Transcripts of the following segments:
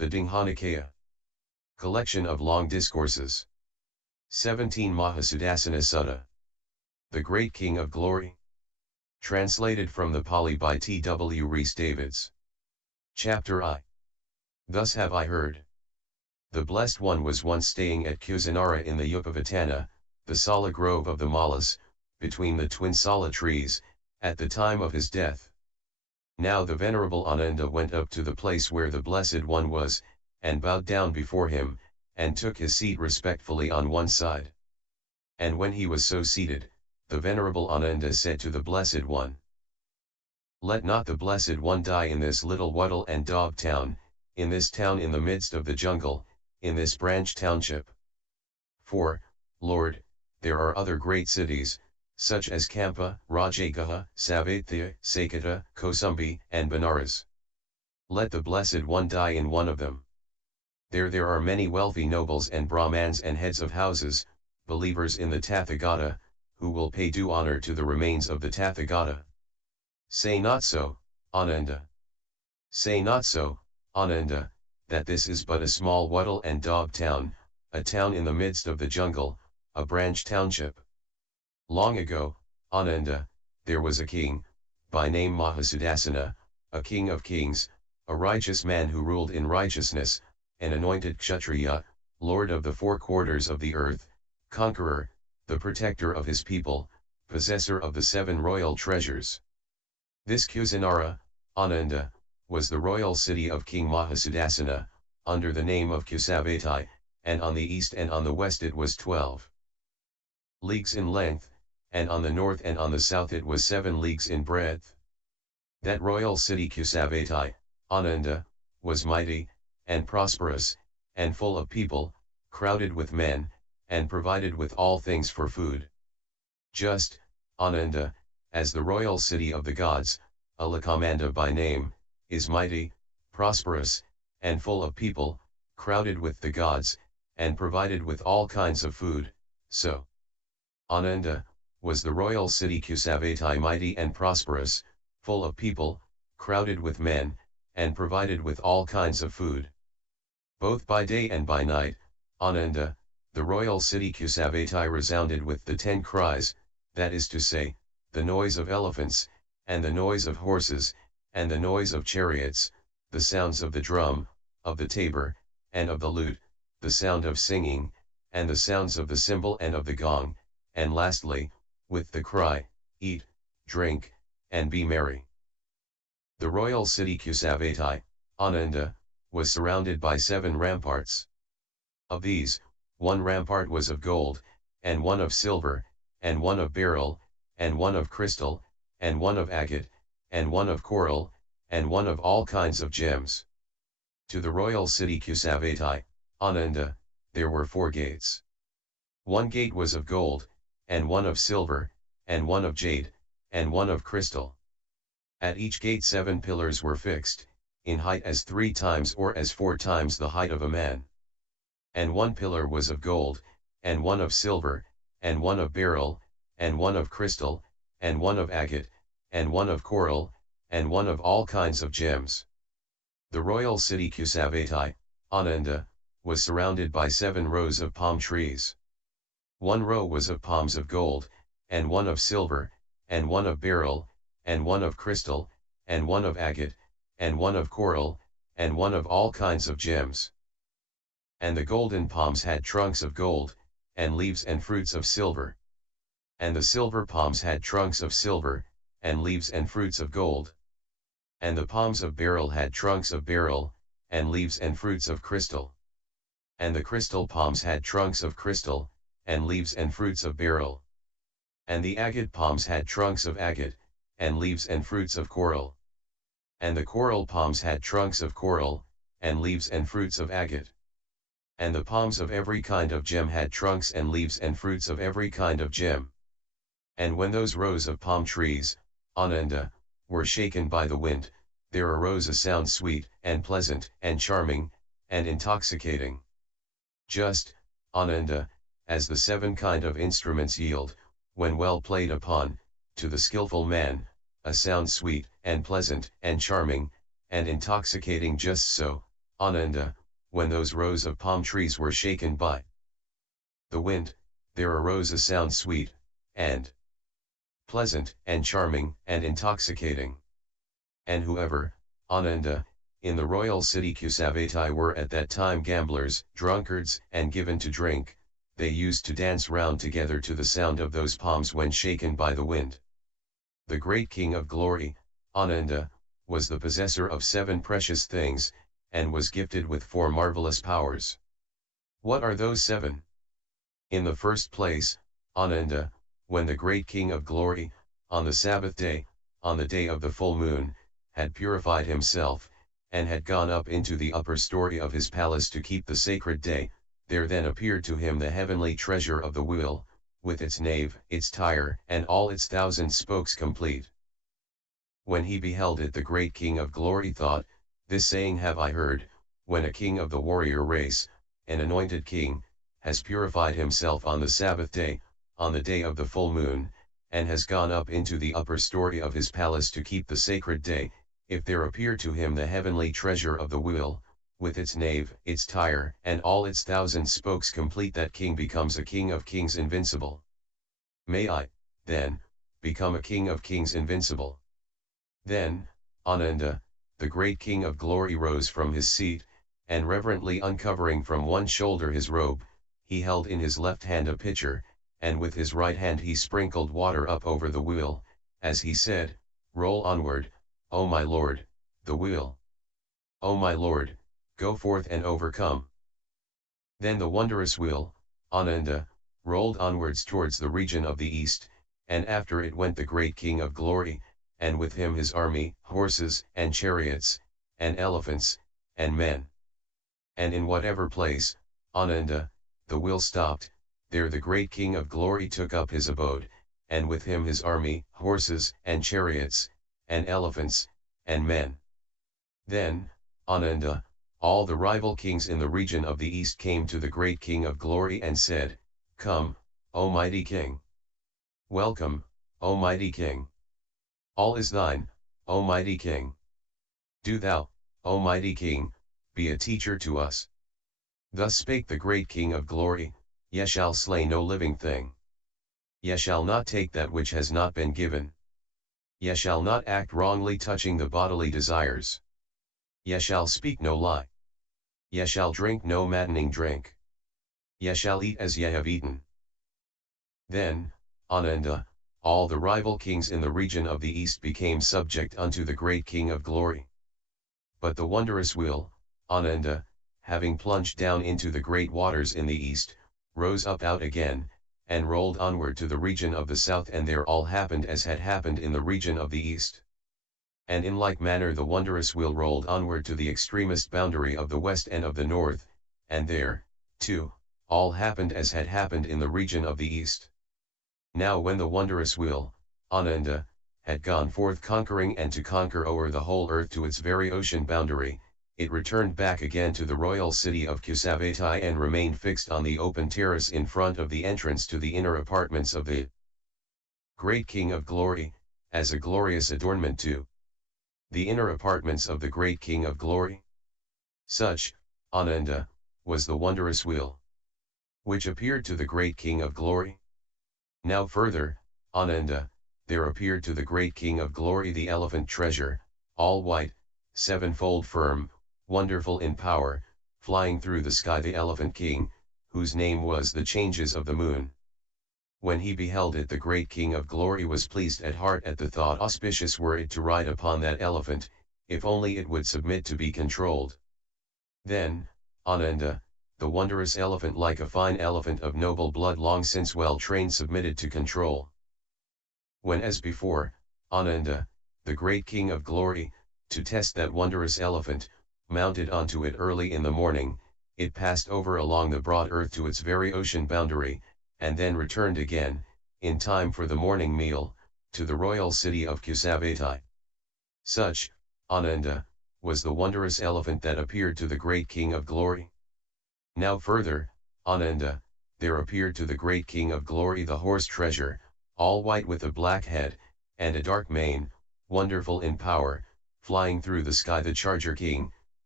The Digha Nikaya. Collection of Long Discourses. 17 Mahasudassana Sutta. The Great King of Glory. Translated from the Pali by T.W. Rhys Davids. Chapter I. Thus have I heard. The Blessed One was once staying at Kusinara in the Upavatana, the Sala grove of the Mallas, between the twin Sala trees, at the time of his death. Now the Venerable Ananda went up to the place where the Blessed One was, and bowed down before him, and took his seat respectfully on one side. And when he was so seated, the Venerable Ananda said to the Blessed One, "Let not the Blessed One die in this little wattle and dog town, in this town in the midst of the jungle, in this branch township. For, Lord, there are other great cities, such as Kampa, Rajagaha, Savatya, Sakata, Kosumbi, and Benares. Let the Blessed One die in one of them. There are many wealthy nobles and Brahmans and heads of houses, believers in the Tathagata, who will pay due honor to the remains of the Tathagata. Say not so, Ananda. Say not so, Ananda, that this is but a small wattle and dog town, a town in the midst of the jungle, a branch township. Long ago, Ananda, there was a king, by name Mahasudassana, a king of kings, a righteous man who ruled in righteousness, an anointed Kshatriya, lord of the four quarters of the earth, conqueror, the protector of his people, possessor of the 7 royal treasures. This Kusinara, Ananda, was the royal city of King Mahasudassana, under the name of Kusavatai, and on the east and on the west it was 12 leagues in length, and on the north and on the south it was 7 leagues in breadth. That royal city Kusavatai, Ananda, was mighty, and prosperous, and full of people, crowded with men, and provided with all things for food. Just, Ananda, as the royal city of the gods, Alakamanda by name, is mighty, prosperous, and full of people, crowded with the gods, and provided with all kinds of food, so Ananda, was the royal city Kusavatai mighty and prosperous, full of people, crowded with men, and provided with all kinds of food. Both by day and by night, Ananda, the royal city Kusavatai resounded with the 10 cries, that is to say, the noise of elephants, and the noise of horses, and the noise of chariots, the sounds of the drum, of the tabor, and of the lute, the sound of singing, and the sounds of the cymbal and of the gong, and lastly, with the cry, eat, drink, and be merry. The royal city Kusavatai, Ananda, was surrounded by 7 ramparts. Of these, 1 rampart was of gold, and 1 of silver, and 1 of beryl, and 1 of crystal, and 1 of agate, and 1 of coral, and 1 of all kinds of gems. To the royal city Kusavatai, Ananda, there were 4 gates. 1 gate was of gold, and 1 of silver, and 1 of jade, and 1 of crystal. At each gate 7 pillars were fixed, in height as 3 times or as 4 times the height of a man. And 1 pillar was of gold, and 1 of silver, and 1 of beryl, and 1 of crystal, and 1 of agate, and 1 of coral, and 1 of all kinds of gems. The royal city Kusavatai, Ananda, was surrounded by 7 rows of palm trees. 1 row was of palms of gold, and 1 of silver, and 1 of beryl, and 1 of crystal, and 1 of agate, and 1 of coral, and 1 of all kinds of gems. And the golden palms had trunks of gold, and leaves and fruits of silver. And the silver palms had trunks of silver, and leaves and fruits of gold. And the palms of beryl had trunks of beryl, and leaves and fruits of crystal. And the crystal palms had trunks of crystal, and leaves and fruits of beryl. And the agate palms had trunks of agate, and leaves and fruits of coral. And the coral palms had trunks of coral, and leaves and fruits of agate. And the palms of every kind of gem had trunks and leaves and fruits of every kind of gem. And when those rows of palm trees, Ananda, were shaken by the wind, there arose a sound sweet, and pleasant, and charming, and intoxicating. Just, Ananda, as the 7 kind of instruments yield, when well played upon, to the skillful man, a sound sweet, and pleasant, and charming, and intoxicating, just so, Ananda, when those rows of palm trees were shaken by the wind, there arose a sound sweet, and pleasant, and charming, and intoxicating. And whoever, Ananda, in the royal city Kusavatai were at that time gamblers, drunkards, and given to drink, they used to dance round together to the sound of those palms when shaken by the wind. The great King of Glory, Ananda, was the possessor of 7 precious things, and was gifted with 4 marvelous powers. What are those 7? In the first place, Ananda, when the great King of Glory, on the Sabbath day, on the day of the full moon, had purified himself, and had gone up into the upper story of his palace to keep the sacred day, there then appeared to him the heavenly treasure of the wheel, with its nave, its tire, and all its 1,000 spokes complete. When he beheld it, the great King of Glory thought, this saying have I heard, when a king of the warrior race, an anointed king, has purified himself on the Sabbath day, on the day of the full moon, and has gone up into the upper story of his palace to keep the sacred day, if there appear to him the heavenly treasure of the wheel, with its nave, its tire, and all its 1,000 spokes complete, that king becomes a king of kings invincible. May I, then, become a king of kings invincible? Then, Ananda, the great King of Glory, rose from his seat, and reverently uncovering from one shoulder his robe, he held in his left hand a pitcher, and with his right hand he sprinkled water up over the wheel, as he said, roll onward, O my Lord, the wheel. O my Lord, go forth and overcome. Then the wondrous wheel, Ananda, rolled onwards towards the region of the east, and after it went the great King of Glory, and with him his army, horses, and chariots, and elephants, and men. And in whatever place, Ananda, the wheel stopped, there the great King of Glory took up his abode, and with him his army, horses, and chariots, and elephants, and men. Then, Ananda, all the rival kings in the region of the east came to the great King of Glory and said, Come, O mighty King! Welcome, O mighty King! All is thine, O mighty King! Do thou, O mighty King, be a teacher to us. Thus spake the great King of Glory, Ye shall slay no living thing. Ye shall not take that which has not been given. Ye shall not act wrongly touching the bodily desires. Ye shall speak no lie. Ye shall drink no maddening drink. Ye shall eat as ye have eaten. Then, Ananda, all the rival kings in the region of the east became subject unto the great King of Glory. But the wondrous wheel, Ananda, having plunged down into the great waters in the east, rose up out again, and rolled onward to the region of the south, and there all happened as had happened in the region of the east. And in like manner the wondrous wheel rolled onward to the extremest boundary of the west and of the north, and there, too, all happened as had happened in the region of the east. Now when the wondrous wheel, Ananda, had gone forth conquering and to conquer o'er the whole earth to its very ocean boundary, it returned back again to the royal city of Kusavatai and remained fixed on the open terrace in front of the entrance to the inner apartments of the great King of Glory, as a glorious adornment to the inner apartments of the great King of Glory. Such, Ananda, was the wondrous wheel, which appeared to the great King of Glory. Now further, Ananda, there appeared to the great King of Glory the elephant treasure, all white, 7-fold firm, wonderful in power, flying through the sky, the elephant king, whose name was the changes of the moon. When he beheld it, the great King of Glory was pleased at heart at the thought, auspicious were it to ride upon that elephant, if only it would submit to be controlled. Then, Ananda, the wondrous elephant, like a fine elephant of noble blood long since well trained, submitted to control. When as before, Ananda, the great King of Glory, to test that wondrous elephant, mounted onto it early in the morning, it passed over along the broad earth to its very ocean boundary, and then returned again, in time for the morning meal, to the royal city of Kusavatai. Such, Ananda, was the wondrous elephant that appeared to the great King of Glory. Now further, Ananda, there appeared to the great King of Glory the horse treasure, all white with a black head, and a dark mane, wonderful in power, flying through the sky, the charger king,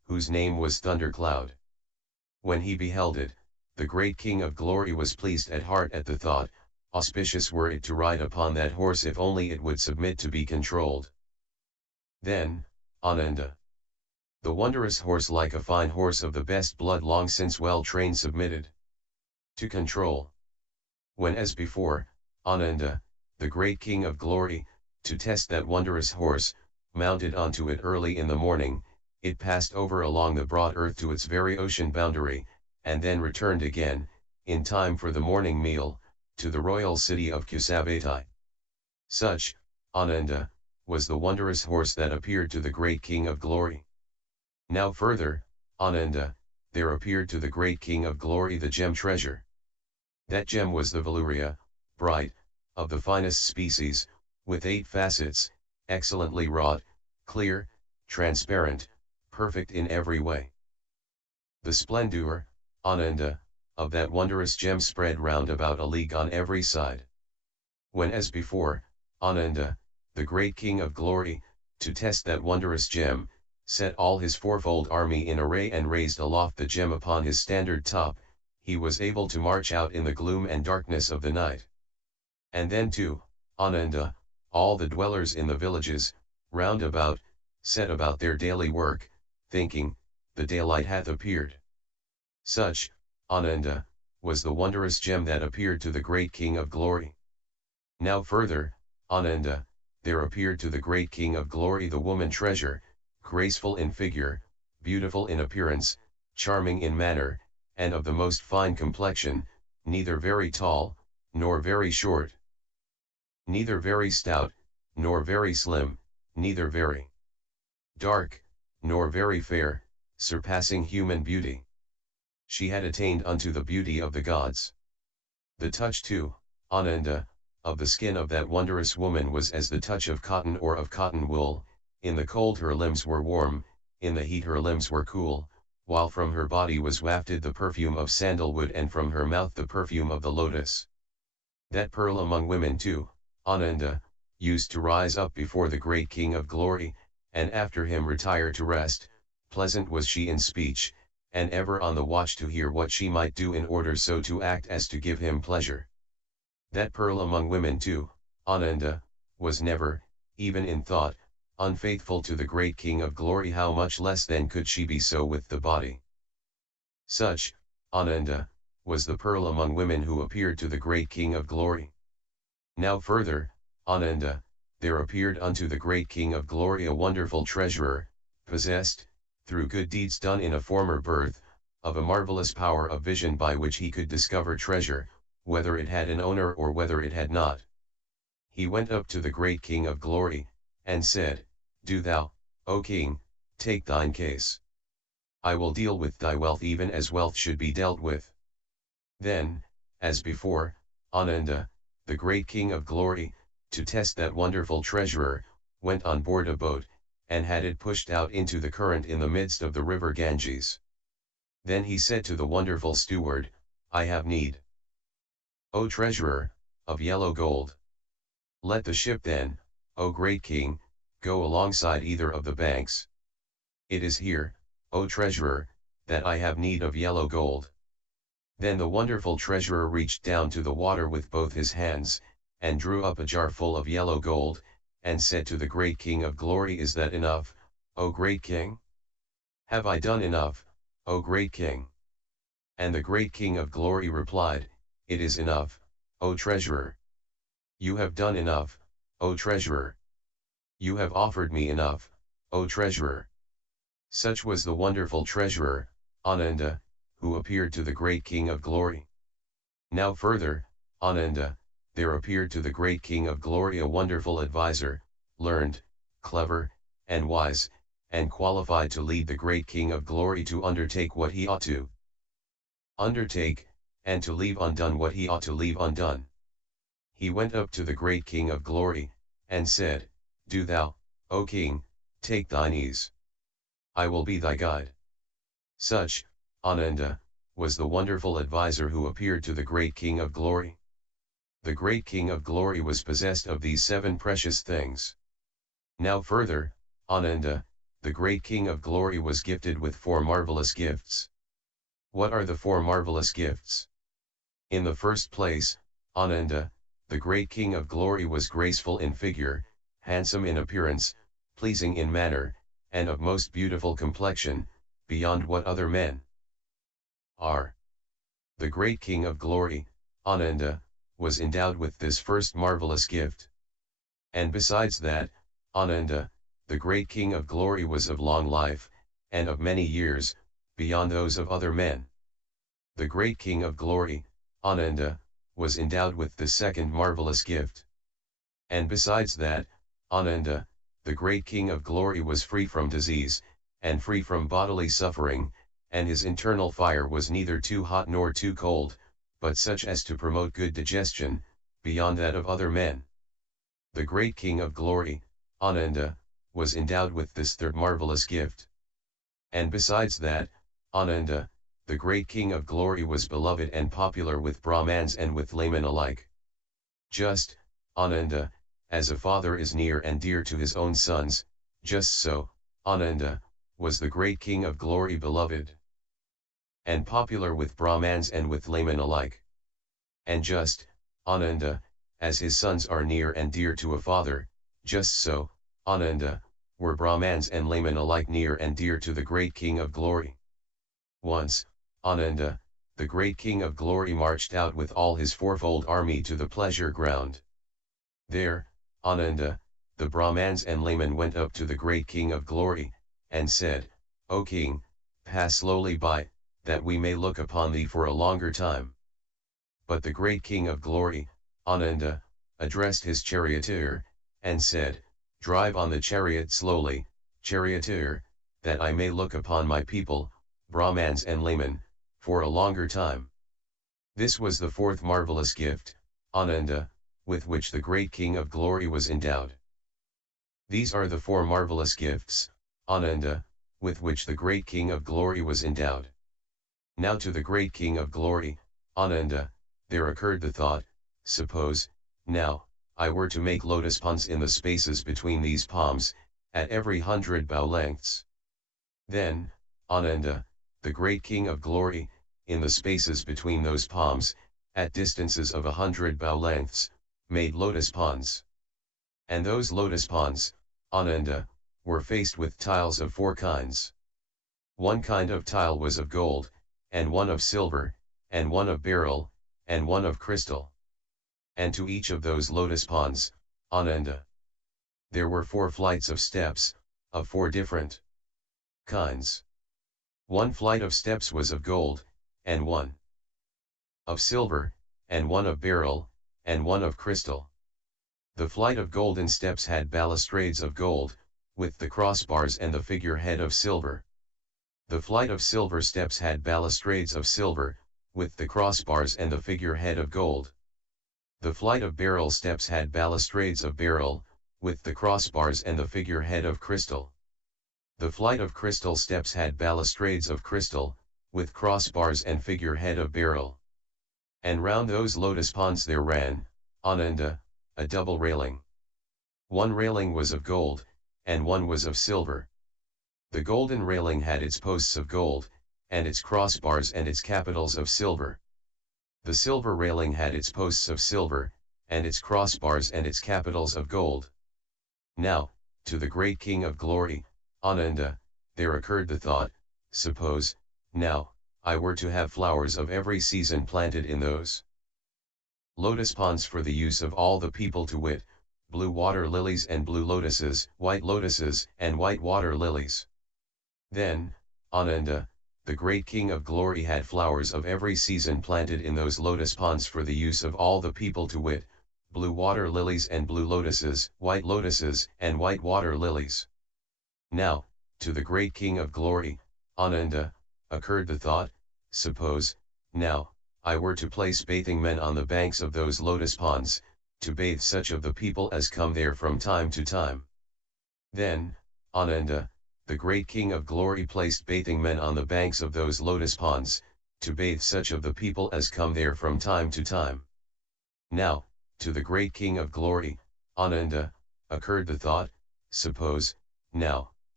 whose name was Thundercloud. When he beheld it, the great King of Glory was pleased at heart at the thought, auspicious were it to ride upon that horse if only it would submit to be controlled. Then, Ananda, the wondrous horse, like a fine horse of the best blood, long since well trained, submitted to control. When as before, Ananda, the great King of Glory, to test that wondrous horse, mounted onto it early in the morning, it passed over along the broad earth to its very ocean boundary, and then returned again, in time for the morning meal, to the royal city of Kusavatai. Such, Ananda, was the wondrous horse that appeared to the great King of Glory. Now further, Ananda, there appeared to the great King of Glory the gem treasure. That gem was the Valuria, bright, of the finest species, with 8 facets, excellently wrought, clear, transparent, perfect in every way. The splendor, Ananda, of that wondrous gem spread round about a league on every side. When as before, Ananda, the great King of Glory, to test that wondrous gem, set all his fourfold army in array and raised aloft the gem upon his standard top, he was able to march out in the gloom and darkness of the night. And then too, Ananda, all the dwellers in the villages, round about, set about their daily work, thinking, the daylight hath appeared. Such, Ananda, was the wondrous gem that appeared to the great King of Glory. Now further, Ananda, there appeared to the great King of Glory the woman treasure, graceful in figure, beautiful in appearance, charming in manner, and of the most fine complexion, neither very tall, nor very short, neither very stout, nor very slim, neither very dark, nor very fair, surpassing human beauty. She had attained unto the beauty of the gods. The touch too, Ananda, of the skin of that wondrous woman was as the touch of cotton or of cotton wool. In the cold her limbs were warm, in the heat her limbs were cool, while from her body was wafted the perfume of sandalwood and from her mouth the perfume of the lotus. That pearl among women too, Ananda, used to rise up before the great King of Glory, and after him retire to rest. Pleasant was she in speech, and ever on the watch to hear what she might do in order so to act as to give him pleasure. That pearl among women too, Ananda, was never, even in thought, unfaithful to the great King of Glory. How much less then could she be so with the body. Such, Ananda, was the pearl among women who appeared to the great King of Glory. Now further, Ananda, there appeared unto the great King of Glory a wonderful treasurer, possessed, through good deeds done in a former birth, of a marvelous power of vision by which he could discover treasure, whether it had an owner or whether it had not. He went up to the great King of Glory, and said, Do thou, O King, take thine case. I will deal with thy wealth even as wealth should be dealt with. Then, as before, Ananda, the great King of Glory, to test that wonderful treasurer, went on board a boat, and had it pushed out into the current in the midst of the river Ganges. Then he said to the wonderful steward, I have need, O treasurer, of yellow gold. Let the ship then, O great King, go alongside either of the banks. It is here, O treasurer, that I have need of yellow gold. Then the wonderful treasurer reached down to the water with both his hands, and drew up a jar full of yellow gold, and said to the great King of Glory, Is that enough, O great King? Have I done enough, O great King? And the great King of Glory replied, It is enough, O treasurer. You have done enough, O treasurer. You have offered me enough, O treasurer. Such was the wonderful treasurer, Ananda, who appeared to the great King of Glory. Now further, Ananda, there appeared to the great King of Glory a wonderful adviser, learned, clever, and wise, and qualified to lead the great King of Glory to undertake what he ought to undertake, and to leave undone what he ought to leave undone. He went up to the great King of Glory, and said, Do thou, O King, take thine ease. I will be thy guide. Such, Ananda, was the wonderful adviser who appeared to the great King of Glory. The great King of Glory was possessed of these 7 precious things. Now further, Ananda, the great King of Glory was gifted with 4 marvelous gifts. What are the 4 marvelous gifts? In the first place, Ananda, the great King of Glory was graceful in figure, handsome in appearance, pleasing in manner, and of most beautiful complexion, beyond what other men are. The great King of Glory, Ananda, was endowed with this first marvelous gift. And besides that, Ananda, the great King of Glory was of long life, and of many years, beyond those of other men. The great King of Glory, Ananda, was endowed with the second marvelous gift. And besides that, Ananda, the great King of Glory was free from disease, and free from bodily suffering, and his internal fire was neither too hot nor too cold, but such as to promote good digestion, beyond that of other men. The great King of Glory, Ananda, was endowed with this third marvelous gift. And besides that, Ananda, the great King of Glory was beloved and popular with Brahmans and with laymen alike. Just, Ananda, as a father is near and dear to his own sons, just so, Ananda, was the great King of Glory beloved and popular with Brahmans and with laymen alike. And just, Ananda, as his sons are near and dear to a father, just so, Ananda, were Brahmans and laymen alike near and dear to the great King of Glory. Once, Ananda, the great King of Glory marched out with all his fourfold army to the pleasure ground. There, Ananda, the Brahmans and laymen went up to the great King of Glory, and said, "O King, pass slowly by, that we may look upon thee for a longer time." But the great King of Glory, Ananda, addressed his charioteer, and said, "Drive on the chariot slowly, charioteer, that I may look upon my people, Brahmans and laymen, for a longer time." This was the fourth marvelous gift, Ananda, with which the great King of Glory was endowed. These are the 4 marvelous gifts, Ananda, with which the great King of Glory was endowed. Now to the great King of Glory, Ananda, there occurred the thought, suppose, now, I were to make lotus ponds in the spaces between these palms, at every 100 bow lengths. Then, Ananda, the great King of Glory, in the spaces between those palms, at distances of 100 bow lengths, made lotus ponds. And those lotus ponds, Ananda, were faced with tiles of 4 kinds. One kind of tile was of gold, and one of silver, and one of beryl, and one of crystal. And to each of those lotus ponds, Ananda, there were 4 flights of steps, of 4 different kinds. One flight of steps was of gold, and one of silver, and one of beryl, and one of crystal. The flight of golden steps had balustrades of gold, with the crossbars and the figurehead of silver. The flight of silver steps had balustrades of silver, with the crossbars and the figurehead of gold. The flight of beryl steps had balustrades of beryl, with the crossbars and the figurehead of crystal. The flight of crystal steps had balustrades of crystal, with crossbars and figurehead of beryl. And round those lotus ponds there ran, Ananda, a double railing. One railing was of gold, and one was of silver. The golden railing had its posts of gold, and its crossbars and its capitals of silver. The silver railing had its posts of silver, and its crossbars and its capitals of gold. Now, to the great King of Glory, Ananda, there occurred the thought, suppose, now, I were to have flowers of every season planted in those lotus ponds for the use of all the people, to wit, blue water lilies and blue lotuses, and white water lilies. Then, Ananda, the great King of Glory had flowers of every season planted in those lotus ponds for the use of all the people, to wit, blue water lilies and blue lotuses, and white water lilies. Now, to the great King of Glory, Ananda, occurred the thought, suppose, now, I were to place bathing men on the banks of those lotus ponds, to bathe such of the people as come there from time to time. Then, Ananda, the great King of Glory placed bathing men on the banks of those lotus ponds, to bathe such of the people as come there from time to time. Now, to the great King of Glory, Ananda, occurred the thought, suppose, now,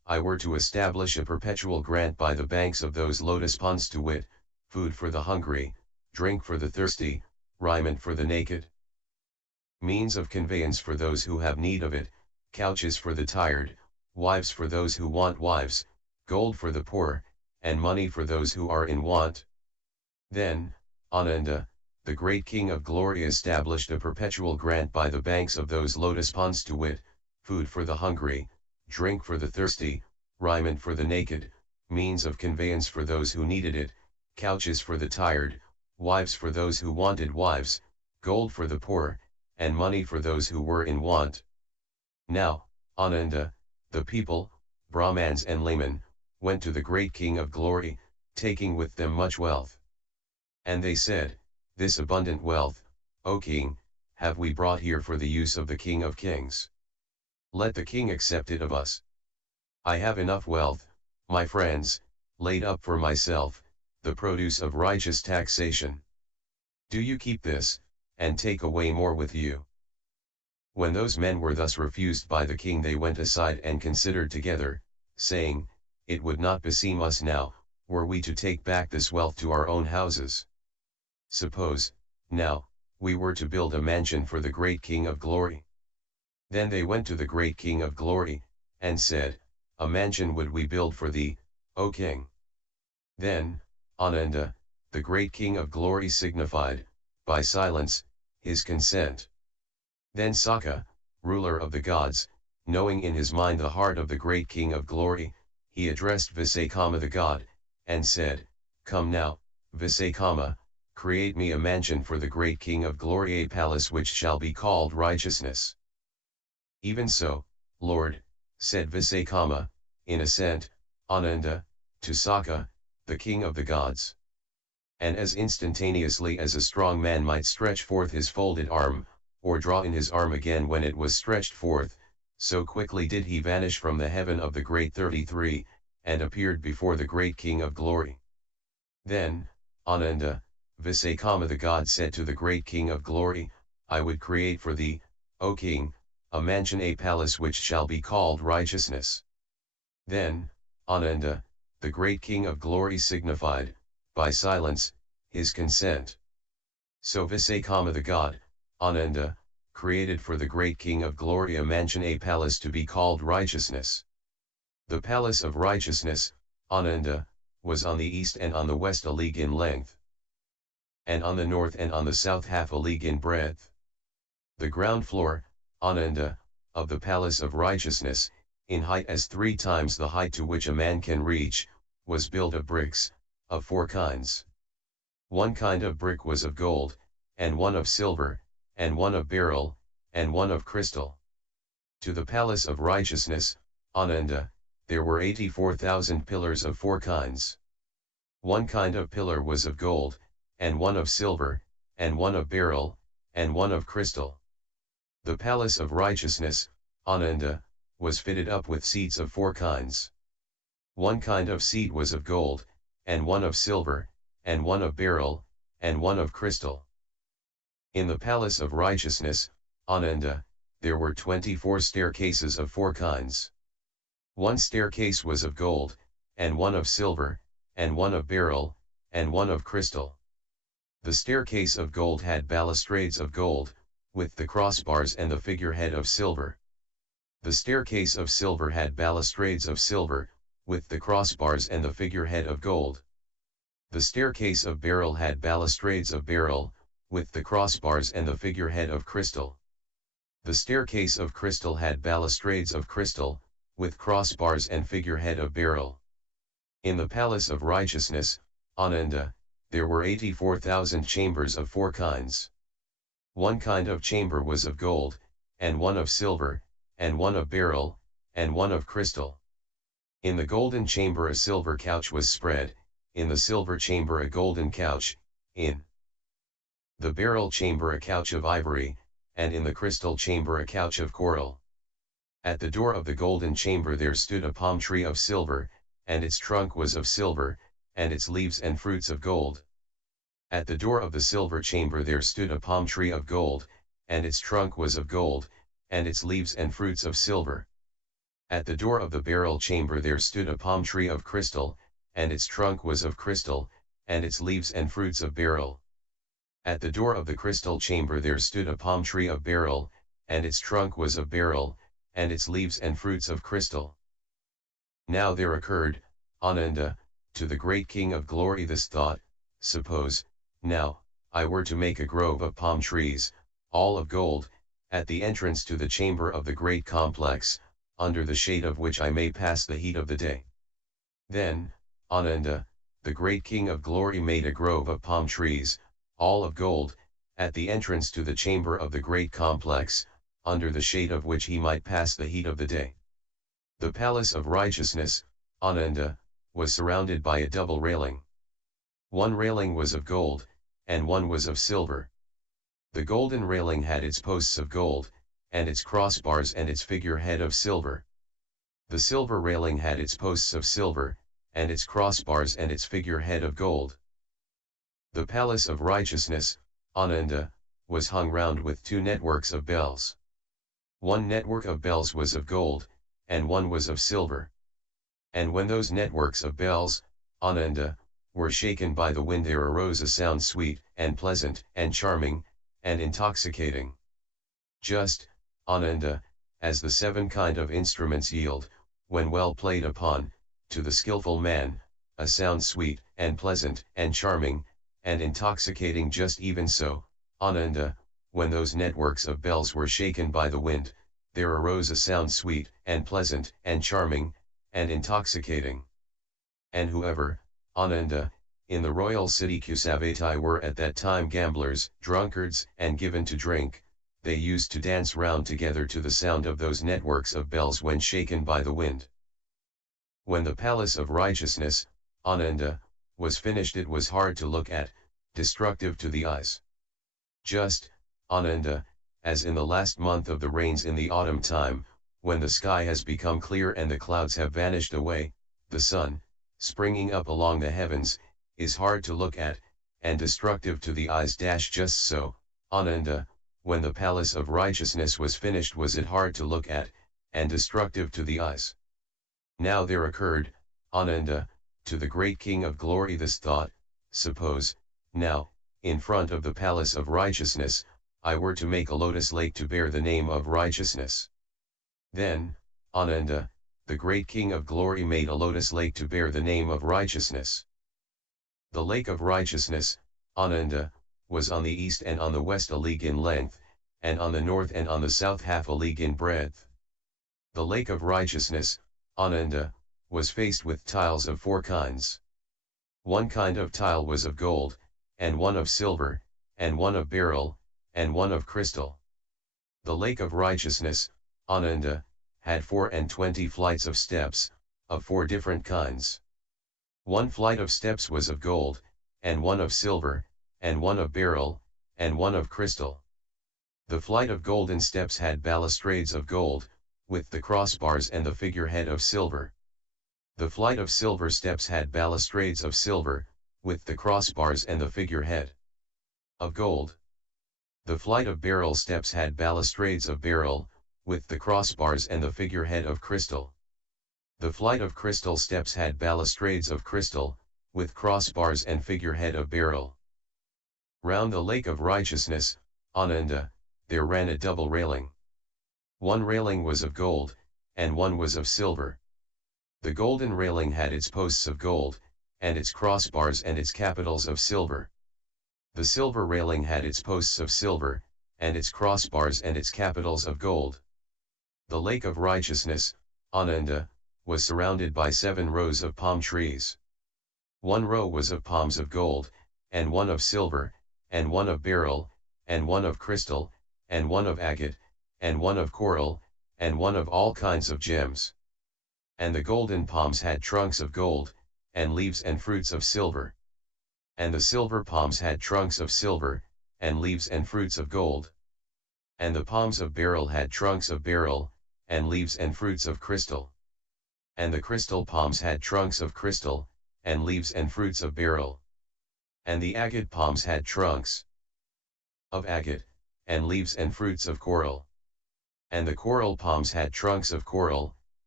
I were to establish a perpetual grant by the banks of those lotus ponds, to wit, food for the hungry, drink for the thirsty, raiment for the naked, means of conveyance for those who have need of it, couches for the tired, wives for those who want wives, gold for the poor, and money for those who are in want. Then, Ananda, the great King of Glory, established a perpetual grant by the banks of those lotus ponds, to wit, food for the hungry, drink for the thirsty, raiment for the naked, means of conveyance for those who needed it, couches for the tired, wives for those who wanted wives, gold for the poor, and money for those who were in want. Now, Ananda, the people, Brahmans and laymen, went to the great King of Glory, taking with them much wealth. And they said, "This abundant wealth, O King, have we brought here for the use of the King of Kings. Let the King accept it of us. I have enough wealth, my friends, laid up for myself, the produce of righteous taxation. Do you keep this, and take away more with you." When those men were thus refused by the king, they went aside and considered together, saying, "It would not beseem us now, were we to take back this wealth to our own houses. Suppose, now, we were to build a mansion for the great King of Glory." Then they went to the great King of Glory, and said, "A mansion would we build for thee, O King." Then, Ananda, the great King of Glory, signified, by silence, his consent. Then Sakka, ruler of the gods, knowing in his mind the heart of the great King of Glory, he addressed Vissakama the god, and said, "Come now, Vissakama, create me a mansion for the great King of Glory, a palace which shall be called righteousness." "Even so, Lord," said Vissakama, in assent, Ananda, to Sakka, the king of the gods. And as instantaneously as a strong man might stretch forth his folded arm, or draw in his arm again when it was stretched forth, so quickly did he vanish from the heaven of the great 33, and appeared before the great King of Glory. Then, Ananda, Vissakama the god said to the great King of Glory, "I would create for thee, O King, a mansion, a palace which shall be called righteousness." Then, Ananda, the great King of Glory, signified, by silence, his consent. So Vissakama the god, Ananda, created for the great King of Glory a mansion, a palace to be called righteousness. The palace of righteousness, Ananda, was on the east and on the west a league in length, and on the north and on the south half a league in breadth. The ground floor, Ananda, of the palace of righteousness, in height as 3 times the height to which a man can reach, was built of bricks, of 4 kinds. One kind of brick was of gold, and one of silver, and one of beryl, and one of crystal. To the palace of righteousness, Ananda, there were 84,000 pillars of 4 kinds. One kind of pillar was of gold, and one of silver, and one of beryl, and one of crystal. The palace of righteousness, Ananda, was fitted up with seats of 4 kinds. One kind of seat was of gold, and one of silver, and one of beryl, and one of crystal. In the palace of righteousness, Ananda, there were 24 staircases of 4 kinds. One staircase was of gold, and one of silver, and one of beryl, and one of crystal. The staircase of gold had balustrades of gold, with the crossbars and the figurehead of silver. The staircase of silver had balustrades of silver, with the crossbars and the figurehead of gold. The staircase of beryl had balustrades of beryl, with the crossbars and the figurehead of crystal. The staircase of crystal had balustrades of crystal, with crossbars and figurehead of beryl. In the palace of righteousness, Ananda, there were 84,000 chambers of 4 kinds. One kind of chamber was of gold, and one of silver, and one of beryl, and one of crystal. In the golden chamber a silver couch was spread, in the silver chamber a golden couch, in the beryl chamber a couch of ivory, and in the crystal chamber a couch of coral. At the door of the golden chamber there stood a palm tree of silver, and its trunk was of silver, and its leaves and fruits of gold. At the door of the silver chamber there stood a palm tree of gold, and its trunk was of gold, and its leaves and fruits of silver. At the door of the burial chamber there stood a palm tree of crystal, and its trunk was of crystal, and its leaves and fruits of beryl. At the door of the crystal chamber there stood a palm tree of beryl, and its trunk was of beryl, and its leaves and fruits of crystal. Now there occurred, Ananda, to the great King of Glory this thought: suppose, now, I were to make a grove of palm trees, all of gold, at the entrance to the chamber of the great complex, under the shade of which I may pass the heat of the day. Then, Ananda, the great King of Glory made a grove of palm trees, all of gold, at the entrance to the chamber of the great complex, under the shade of which he might pass the heat of the day. The palace of righteousness, Ananda, was surrounded by a double railing. One railing was of gold, and one was of silver. The golden railing had its posts of gold, and its crossbars and its figurehead of silver. The silver railing had its posts of silver, and its crossbars and its figurehead of gold. The palace of righteousness, Ananda, was hung round with two networks of bells. One network of bells was of gold, and one was of silver. And when those networks of bells, Ananda, were shaken by the wind, there arose a sound sweet, and pleasant, and charming, and intoxicating. Just, Ananda, as the seven kind of instruments yield, when well played upon, to the skillful man, a sound sweet, and pleasant, and charming, and intoxicating, just even so, Ananda, when those networks of bells were shaken by the wind, there arose a sound sweet, and pleasant, and charming, and intoxicating. And whoever, Ananda, in the royal city Kusavatai were at that time gamblers, drunkards, and given to drink, they used to dance round together to the sound of those networks of bells when shaken by the wind. When the palace of righteousness, Ananda, was finished, it was hard to look at, destructive to the eyes. Just, Ananda, as in the last month of the rains in the autumn time, when the sky has become clear and the clouds have vanished away, the sun, springing up along the heavens, is hard to look at, and destructive to the eyes. Just so, Ananda, when the palace of righteousness was finished, was it hard to look at, and destructive to the eyes. Now there occurred, Ananda, to the great King of Glory this thought: suppose, now, in front of the palace of righteousness, I were to make a lotus lake to bear the name of righteousness. Then, Ananda, the great King of Glory made a lotus lake to bear the name of righteousness. The lake of righteousness, Ananda, was on the east and on the west a league in length, and on the north and on the south half a league in breadth. The lake of righteousness, Ananda, was faced with tiles of four kinds. One kind of tile was of gold, and one of silver, and one of beryl, and one of crystal. The lake of righteousness, Ananda, had 24 flights of steps, of four different kinds. One flight of steps was of gold, and one of silver, and one of beryl, and one of crystal. The flight of golden steps had balustrades of gold, with the crossbars and the figurehead of silver. The flight of silver steps had balustrades of silver, with the crossbars and the figurehead of gold. The flight of beryl steps had balustrades of beryl, with the crossbars and the figurehead of crystal. The flight of crystal steps had balustrades of crystal, with crossbars and figurehead of beryl. Round the lake of righteousness, Ananda, there ran a double railing. One railing was of gold, and one was of silver. The golden railing had its posts of gold, and its crossbars and its capitals of silver. The silver railing had its posts of silver, and its crossbars and its capitals of gold. The lake of righteousness, Ananda, was surrounded by 7 rows of palm trees. One row was of palms of gold, and one of silver, and one of beryl, and one of crystal, and one of agate, and one of coral, and one of all kinds of gems. And the golden palms had trunks of gold, and leaves and fruits of silver. And the silver palms had trunks of silver, and leaves and fruits of gold. And the palms of beryl had trunks of beryl, and leaves and fruits of crystal. And the crystal palms had trunks of crystal, and leaves and fruits of beryl. And the agate palms had trunks of agate, and leaves and fruits of coral. And the coral palms had trunks of coral,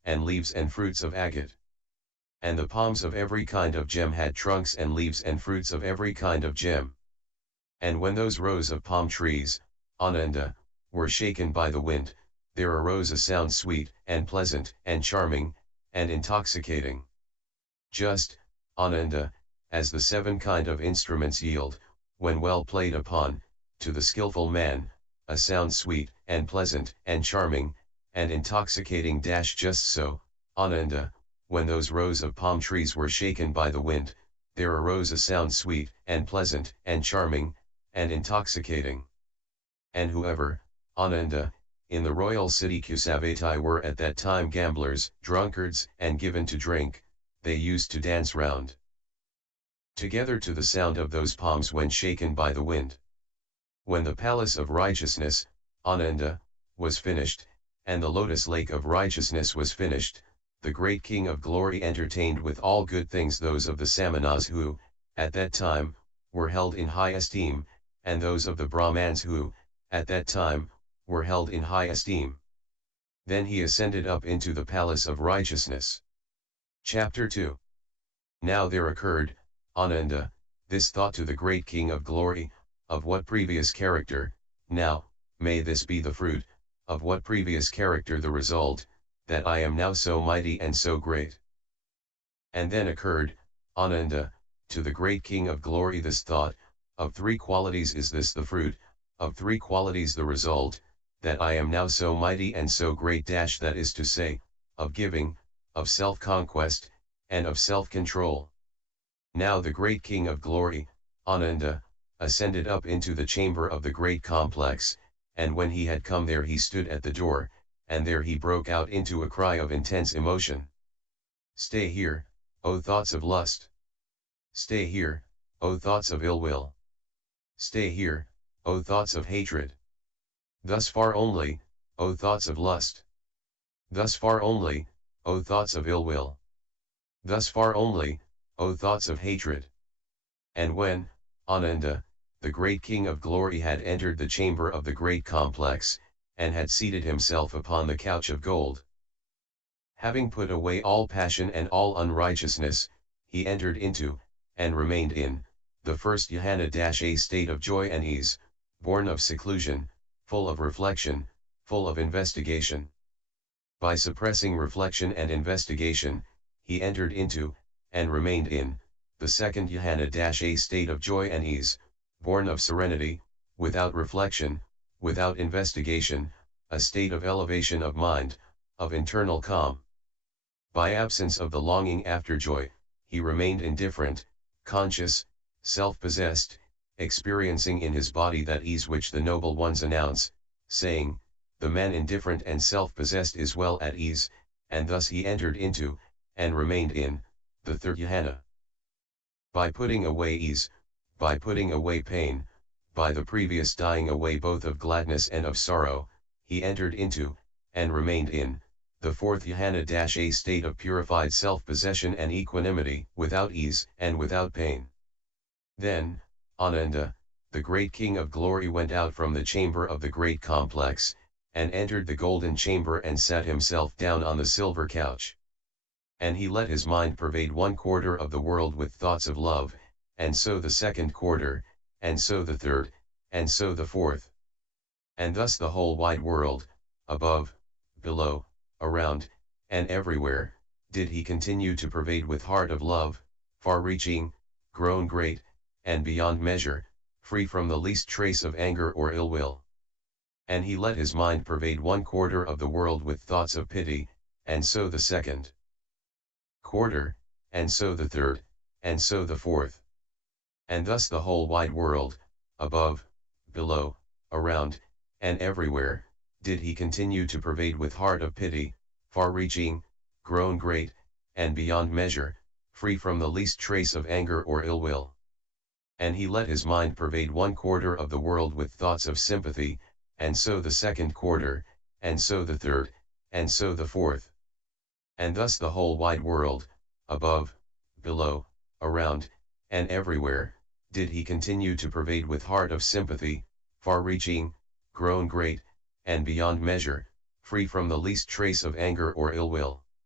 and leaves and fruits of agate. And the palms of every kind of gem had trunks and leaves and fruits of every kind of gem. And when those rows of palm trees, Ananda, were shaken by the wind, there arose a sound sweet, and pleasant, and charming, and intoxicating. Just, Ananda, as the 7 kind of instruments yield, when well played upon, to the skillful man, a sound sweet, and pleasant, and charming, and intoxicating. Just so, Ananda, when those rows of palm trees were shaken by the wind, there arose a sound sweet, and pleasant, and charming, and intoxicating. And whoever, Ananda, in the royal city Kusavatai were at that time gamblers, drunkards, and given to drink, they used to dance round together to the sound of those palms when shaken by the wind. When the palace of righteousness, Ananda, was finished, and the lotus lake of righteousness was finished, the great King of Glory entertained with all good things those of the Samanas who, at that time, were held in high esteem, and those of the Brahmans who, at that time, were held in high esteem. Then he ascended up into the palace of righteousness. Chapter 2. Now there occurred, Ananda, this thought to the great King of Glory, of what previous character, now, may this be the fruit, of what previous character the result, that I am now so mighty and so great. And then occurred, Ananda, to the great King of Glory this thought, of 3 qualities is this the fruit, of 3 qualities the result, that I am now so mighty and so great. That is to say, of giving, of self-conquest, and of self-control. Now the great King of Glory, Ananda, ascended up into the chamber of the great complex, and when he had come there he stood at the door, and there he broke out into a cry of intense emotion. Stay here, O thoughts of lust! Stay here, O thoughts of ill will! Stay here, O thoughts of hatred! Thus far only, O thoughts of lust! Thus far only, O thoughts of ill will! Thus far only, O thoughts of hatred! And when, Ananda, the great King of Glory had entered the chamber of the great complex, and had seated himself upon the couch of gold, having put away all passion and all unrighteousness, he entered into, and remained in, the first dhyana, a state of joy and ease, born of seclusion, full of reflection, full of investigation. By suppressing reflection and investigation, he entered into, and remained in, the second dhyana, a state of joy and ease, born of serenity, without reflection, without investigation, a state of elevation of mind, of internal calm. By absence of the longing after joy, he remained indifferent, conscious, self-possessed, experiencing in his body that ease which the noble ones announce, saying, the man indifferent and self-possessed is well at ease, and thus he entered into, and remained in, the third dhyana. By putting away ease, by putting away pain, by the previous dying away both of gladness and of sorrow, he entered into, and remained in, the fourth dhyana, a state of purified self-possession and equanimity, without ease and without pain. Then, Ananda, the great King of Glory went out from the chamber of the great complex, and entered the golden chamber and sat himself down on the silver couch. And he let his mind pervade 1/4 of the world with thoughts of love, and so the 2nd quarter, and so the 3rd, and so the 4th. And thus the whole wide world, above, below, around, and everywhere, did he continue to pervade with heart of love, far-reaching, grown great, and beyond measure, free from the least trace of anger or ill will. And he let his mind pervade 1/4 of the world with thoughts of pity, and so the 2nd quarter, and so the 3rd, and so the 4th. And thus the whole wide world, above, below, around, and everywhere, did he continue to pervade with heart of pity, far-reaching, grown great, and beyond measure, free from the least trace of anger or ill will. And he let his mind pervade 1/4 of the world with thoughts of sympathy, and so the 2nd quarter, and so the 3rd, and so the 4th. And thus the whole wide world, above, below, around, and everywhere, did he continue to pervade with heart of sympathy, far-reaching, grown great, and beyond measure, free from the least trace of anger or ill will.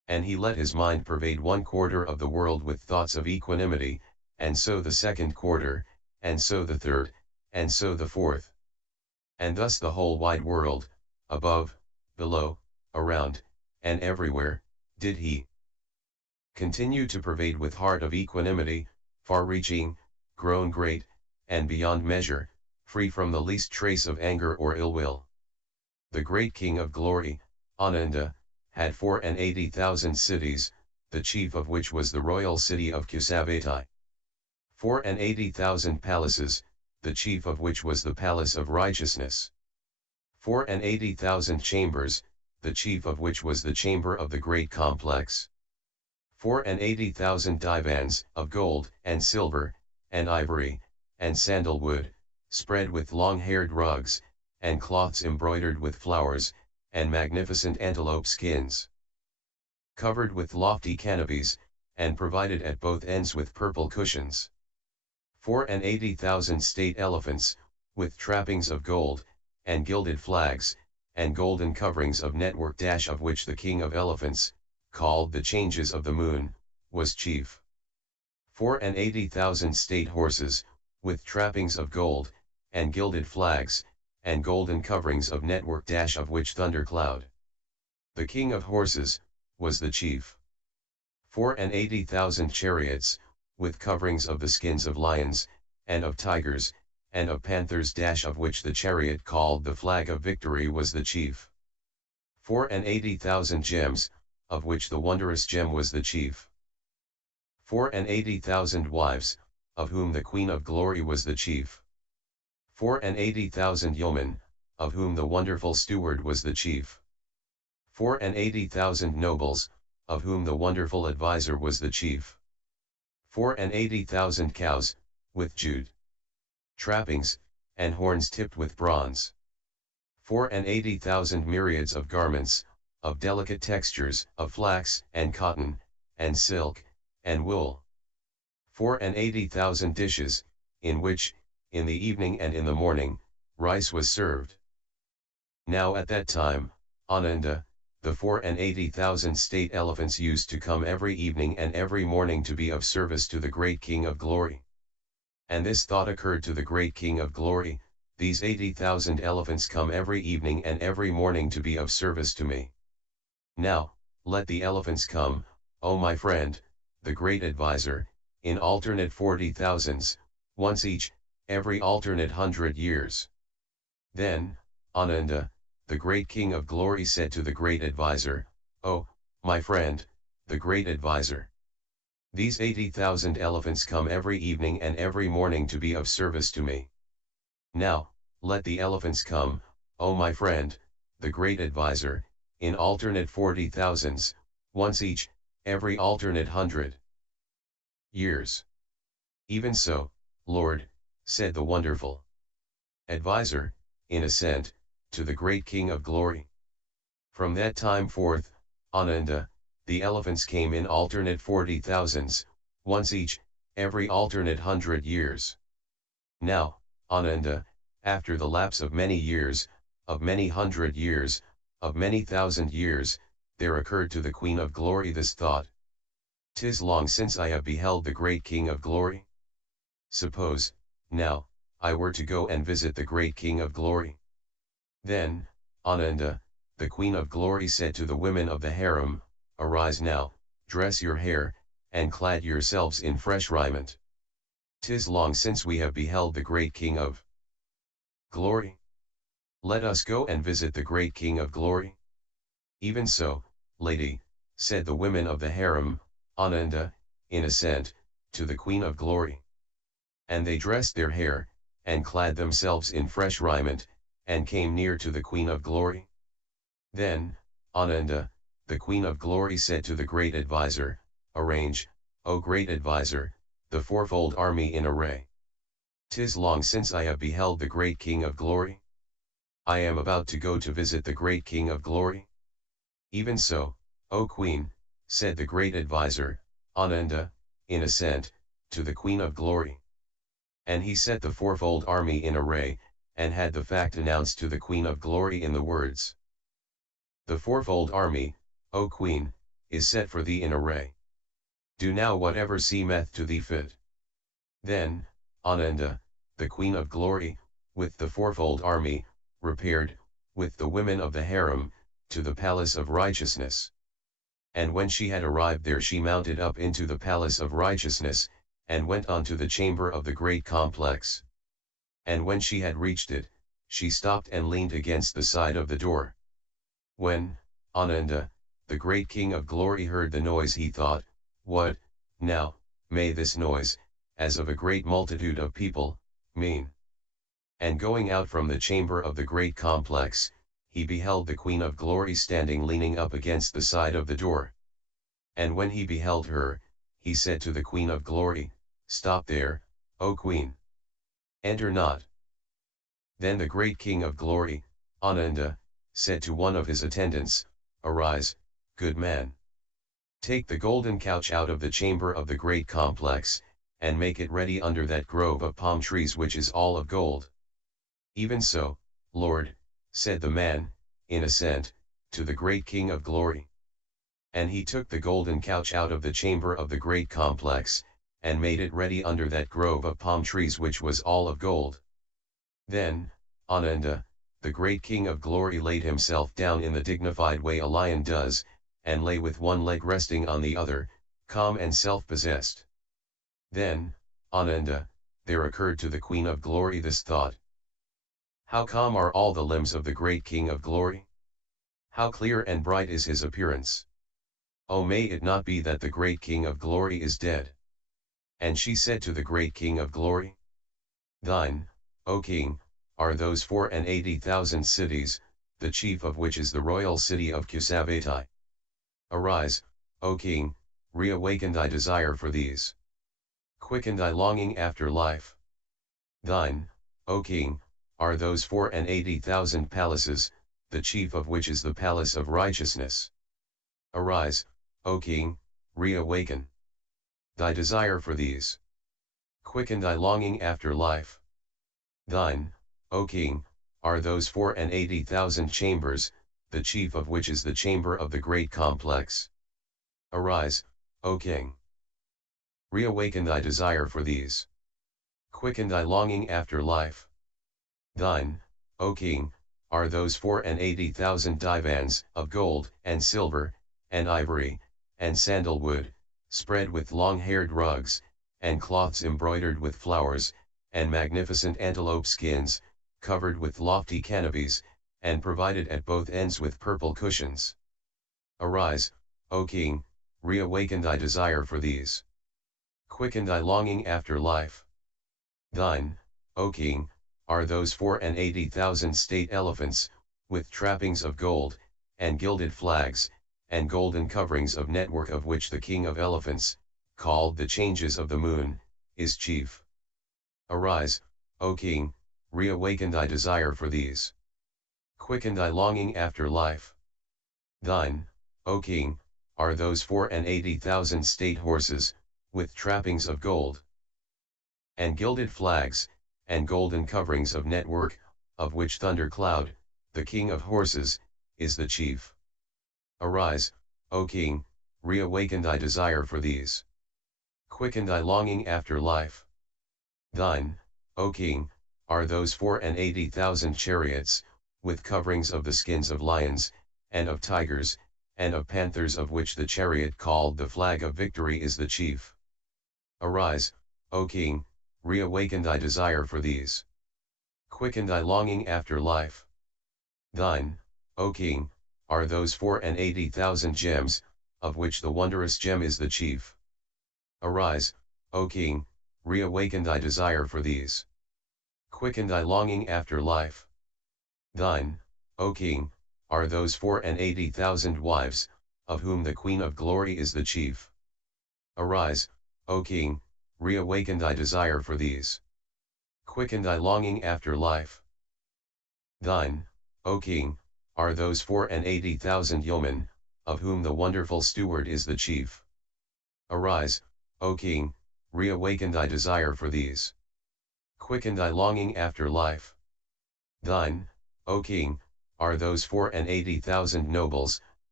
And he let his mind pervade 1/4 of the world with thoughts of equanimity, and so the 2nd quarter, and so the 3rd, and so the 4th. And thus the whole wide world, above, below, around, and everywhere, did he continue to pervade with heart of equanimity, far-reaching, grown great, and beyond measure, free from the least trace of anger or ill will. The great King of Glory, Ananda, had 84,000 cities, the chief of which was the royal city of Kusavatai. 84,000 palaces, the chief of which was the palace of righteousness. 84,000 chambers, the chief of which was the chamber of the great complex. 84,000 divans, of gold, and silver, and ivory, and sandalwood, spread with long-haired rugs, and cloths embroidered with flowers, and magnificent antelope skins, covered with lofty canopies, and provided at both ends with purple cushions. 84,000 state elephants, with trappings of gold, and gilded flags, and golden coverings of network of which the king of elephants, called the changes of the moon, was chief. 84,000 state horses, with trappings of gold, and gilded flags, and golden coverings of network of which thundercloud, the king of horses, was the chief. 84,000 chariots, with coverings of the skins of lions, and of tigers, and of panthers of which the chariot called the flag of victory was the chief. 84,000 gems, of which the wondrous gem was the chief. 84,000 wives, of whom the Queen of Glory was the chief. 84,000 yeomen, of whom the wonderful steward was the chief. 84,000 nobles, of whom the wonderful advisor was the chief. 84,000 cows, with jewed trappings, and horns tipped with bronze. 84,000 myriads of garments, of delicate textures, of flax, and cotton, and silk, and wool. 84,000 dishes, in which, in the evening and in the morning, rice was served. Now at that time, Ananda, the 84,000 state elephants used to come every evening and every morning to be of service to the great King of Glory. And this thought occurred to the great King of Glory, these 80,000 elephants come every evening and every morning to be of service to me. Now, let the elephants come, O my friend, the great advisor, in alternate 40,000s, once each, every alternate 100 years. Then, Ananda, the great King of Glory said to the great advisor, O, my friend, the great advisor, these 80,000 elephants come every evening and every morning to be of service to me. Now, let the elephants come, O my friend, the great advisor, in alternate 40,000s, once each, every alternate 100 years. Even so, Lord, said the wonderful advisor, in assent, to the great King of Glory. From that time forth, Ananda, the elephants came in alternate 40,000s, once each, every alternate 100 years. Now, Ananda, after the lapse of many years, of many 100 years, of many 1,000 years, there occurred to the Queen of Glory this thought. 'Tis long since I have beheld the great King of Glory. Suppose, now, I were to go and visit the great King of Glory. Then, Ananda, the Queen of Glory said to the women of the harem, Arise now, dress your hair, and clad yourselves in fresh raiment. 'Tis long since we have beheld the great King of Glory. Let us go and visit the great King of Glory. Even so, lady, said the women of the harem, Ananda, in assent, to the Queen of Glory. And they dressed their hair, and clad themselves in fresh raiment, and came near to the Queen of Glory. Then, Ananda, the Queen of Glory said to the great advisor, Arrange, O great advisor, the fourfold army in array. 'Tis long since I have beheld the great King of Glory. I am about to go to visit the great King of Glory. Even so, O Queen, said the great advisor, Ananda, in assent, to the Queen of Glory. And he set the fourfold army in array, and had the fact announced to the Queen of Glory in the words. The fourfold army, O Queen, is set for thee in array. Do now whatever seemeth to thee fit. Then, Ananda, the Queen of Glory, with the fourfold army, repaired, with the women of the harem, to the palace of righteousness. And when she had arrived there she mounted up into the palace of righteousness, and went on to the chamber of the great complex. And when she had reached it, she stopped and leaned against the side of the door. When, Ananda, the great King of Glory heard the noise he thought, what, now, may this noise, as of a great multitude of people, mean? And going out from the chamber of the great complex, he beheld the Queen of Glory standing leaning up against the side of the door. And when he beheld her, he said to the Queen of Glory, Stop there, O Queen! Enter not. Then the great King of Glory, Ananda, said to one of his attendants, Arise, good man. Take the golden couch out of the chamber of the great complex, and make it ready under that grove of palm trees which is all of gold. Even so, Lord, said the man, in assent, to the great King of Glory. And he took the golden couch out of the chamber of the great complex, and made it ready under that grove of palm trees which was all of gold. Then, Ananda, the great King of Glory laid himself down in the dignified way a lion does, and lay with one leg resting on the other, calm and self-possessed. Then, Ananda, there occurred to the Queen of Glory this thought. How calm are all the limbs of the great King of Glory? How clear and bright is his appearance? Oh, may it not be that the great King of Glory is dead. And she said to the great King of Glory, Thine, O King, are those 84,000 cities, the chief of which is the royal city of Kusavatai. Arise, O King, reawaken thy desire for these. Quicken thy longing after life. Thine, O King, are those 84,000 palaces, the chief of which is the palace of righteousness. Arise, O King, reawaken thy desire for these. Quicken thy longing after life. Thine, O King, are those 84,000 chambers, the chief of which is the chamber of the great complex. Arise, O King. Reawaken thy desire for these. Quicken thy longing after life. Thine, O King, are those 84,000 divans, of gold, and silver, and ivory, and sandalwood, spread with long-haired rugs, and cloths embroidered with flowers, and magnificent antelope skins, covered with lofty canopies, and provided at both ends with purple cushions. Arise, O King, reawaken thy desire for these. Quicken thy longing after life. Thine, O King, are those 84,000 state elephants, with trappings of gold, and gilded flags, and golden coverings of network of which the king of elephants, called the changes of the moon, is chief. Arise, O King, reawaken thy desire for these. Quicken thy longing after life. Thine, O King, are those 84,000 state horses, with trappings of gold, and gilded flags, and golden coverings of network, of which Thundercloud, the king of horses, is the chief. Arise, O King, reawaken thy desire for these. Quicken thy longing after life. Thine, O King, are those 84,000 chariots, with coverings of the skins of lions, and of tigers, and of panthers, of which the chariot called the flag of victory is the chief. Arise, O King, reawaken thy desire for these. Quicken thy longing after life. Thine, O King, are those 84,000 gems, of which the wondrous gem is the chief. Arise, O King, reawaken thy desire for these. Quicken thy longing after life. Thine, O King, are those 84,000 wives, of whom the Queen of Glory is the chief. Arise, O King, reawaken thy desire for these. Quicken thy longing after life. Thine, O King, are those 84,000 yeomen, of whom the wonderful steward is the chief. Arise, O King, reawaken thy desire for these. Quicken thy longing after life. Thine, O King, are those 84,000 nobles,